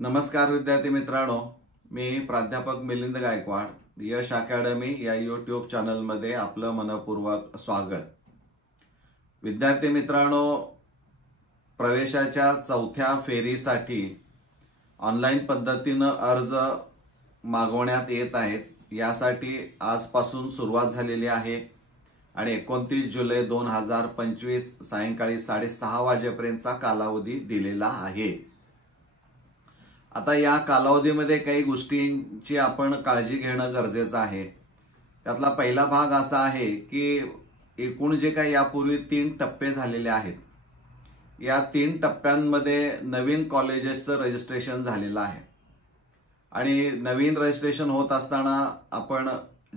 नमस्कार विद्यार्थी मित्रांनो, मी प्राध्यापक मिलिंद गायकवाड, यश अकॅडमी या यूट्यूब चॅनलमध्ये आपलं मनपूर्वक स्वागत। विद्यार्थी मित्रांनो, प्रवेशाच्या चौथ्या फेरीसाठी ऑनलाईन पद्धतीने अर्ज मागवण्यात येत आहेत। यासाठी आजपासून सुरुवात झालेली आहे आणि 29 जुलै 2025 सायंकाळी 6:30 वाजेपर्यंतचा कालावधी दिलेला आहे। आता या कालावधीमध्ये काही गोष्टींची आपण काळजी घेणं गरजेचं आहे। त्यातला पहिला भाग असा आहे की एकूण जे काही यापूर्वी 3 टप्पे झालेले आहेत, या 3 टप्प्यांमध्ये नवीन कॉलेजेसचं रजिस्ट्रेशन झालेलं आहे आणि नवीन रजिस्ट्रेशन होत असताना आपण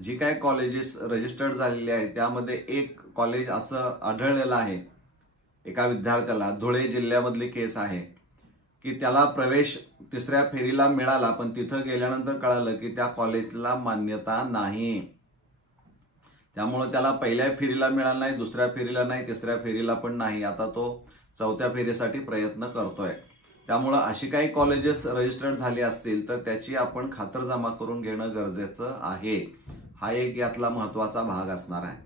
जी काही कॉलेजेस रजिस्टर्ड झालेली आहेत त्यामध्ये एक कॉलेज असं आढळलेलं आहे, एका विद्यार्थ्याला धुळे जिल्ह्यामधली केस आहे की त्याला प्रवेश तिसऱ्या फेरीला मिळाला, पण तिथं गेल्यानंतर कळालं की त्या कॉलेजला मान्यता नाही। त्यामुळे त्याला पहिल्या फेरीला मिळालं नाही, दुसऱ्या फेरीला नाही, तिसऱ्या फेरीला पण नाही। आता तो चौथ्या फेरीसाठी प्रयत्न करतोय। त्यामुळे अशी काही कॉलेजेस रजिस्टर्ड झाली असतील तर त्याची आपण खातरजमा करून घेणं गरजेचं आहे। हा एक यातला महत्त्वाचा भाग असणार आहे।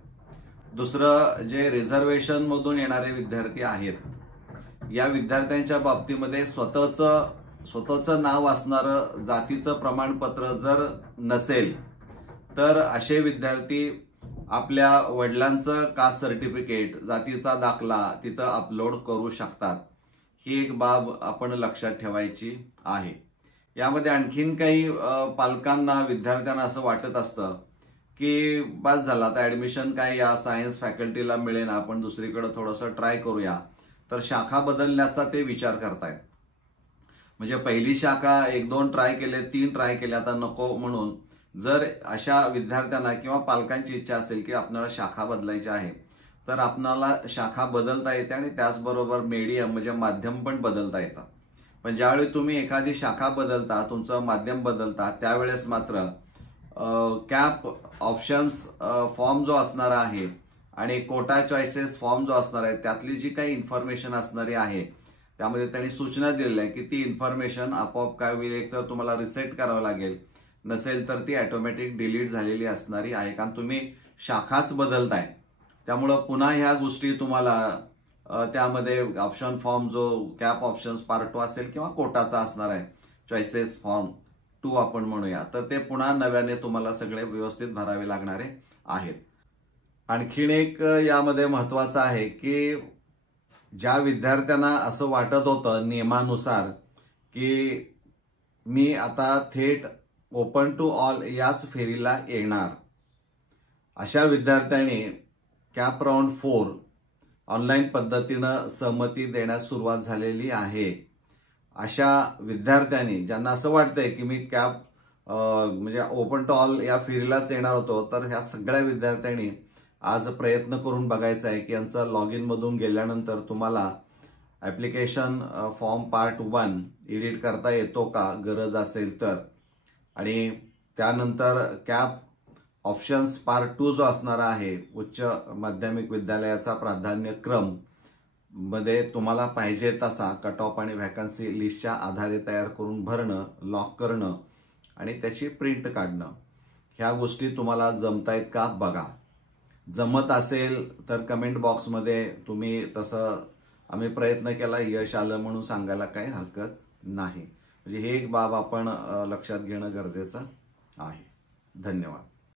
दुसरं, जे रिझर्वेशन मधून येणारे विद्यार्थी आहेत, या विद्यार्थ्यांच्या बाबतीमध्ये स्वतःचं नाव असणारं जातीचं प्रमाणपत्र जर नसेल तर असे विद्यार्थी आपल्या वडिलांचं कास्ट सर्टिफिकेट, जातीचा दाखला तिथं अपलोड करू शकतात। ही एक बाब आपण लक्षात ठेवायची आहे। यामध्ये आणखीन काही पालकांना, विद्यार्थ्यांना असं वाटत असतं की बस झालं, आता ऍडमिशन काय या सायन्स फॅकल्टीला मिळेल, आपण दुसरीकडे थोडंसं ट्राय करूया, तर शाखा बदलण्याचा ते विचार करतायत। म्हणजे पहिली शाखा 1-2 ट्राय केले, 3 ट्राय केले, आता नको म्हणून जर अशा विद्यार्थ्यांना किंवा पालकांची इच्छा असेल की आपल्याला शाखा बदलायची आहे तर आपल्याला शाखा बदलता येते आणि त्याचबरोबर मीडियम म्हणजे माध्यम पण बदलता येतं। पण ज्यावेळी तुम्ही एखादी शाखा बदलता, तुमचं माध्यम बदलता, त्यावेळेस मात्र कॅप ऑप्शन्स फॉर्म जो असणार आहे आणि कोटा चॉईसेस फॉर्म जो असणार आहे त्यातली जी काही इन्फॉर्मेशन असणारी आहे त्यामध्ये त्यांनी सूचना दिलेल्या आहे की ती इन्फॉर्मेशन आपोआप काय होईल, एक तर तुम्हाला रिसेट करावं लागेल, नसेल तर ती ऑटोमॅटिक डिलीट झालेली असणारी आहे, कारण तुम्ही शाखाच बदलताय। त्यामुळं पुन्हा ह्या गोष्टी तुम्हाला त्यामध्ये ऑप्शन फॉर्म जो कॅप ऑप्शन्स पार्ट 2 असेल किंवा कोटाचा असणार आहे, चॉईसेस फॉर्म 2 आपण म्हणूया, तर ते पुन्हा नव्याने तुम्हाला सगळे व्यवस्थित भरावे लागणारे आहेत। आणखीन एक यामध्ये महत्वाचं आहे की ज्या विद्यार्थ्यांना असं वाटत होतं नियमानुसार की मी आता थेट ओपन टू ऑल याच फेरीला येणार, अशा विद्यार्थ्यांनी कॅप राऊंड 4 ऑनलाईन पद्धतीनं सहमती देण्यास सुरुवात झालेली आहे। अशा विद्यार्थ्यांनी ज्यांना असं वाटतंय की मी कॅप म्हणजे ओपन टू ऑल या फेरीलाच येणार होतो, तर ह्या सगळ्या विद्यार्थ्यांनी आज प्रयत्न करून बघायचा आहे की यांचं लॉग इन मधून गेल्यानंतर तुम्हाला ऍप्लिकेशन फॉर्म पार्ट 1 एडिट करता येतो का, गरज असेल तर, आणि त्यानंतर कॅप ऑप्शन्स पार्ट 2 जो असणार आहे उच्च माध्यमिक विद्यालयाचा प्राधान्यक्रम मध्ये तुम्हाला पाहिजे तसा कट ऑफ आणि व्हॅकन्सी लिस्टच्या आधारे तयार करून भरणं, लॉक करणं आणि त्याची प्रिंट काढणं, ह्या गोष्टी तुम्हाला जमतायत का बघा। जमत असेल तर कमेंट बॉक्समध्ये तुम्ही तसं आम्ही प्रयत्न केला, यश आलं म्हणून सांगायला काही हरकत नाही। म्हणजे हे एक बाब आपण लक्षात घेणं गरजेचं आहे। धन्यवाद।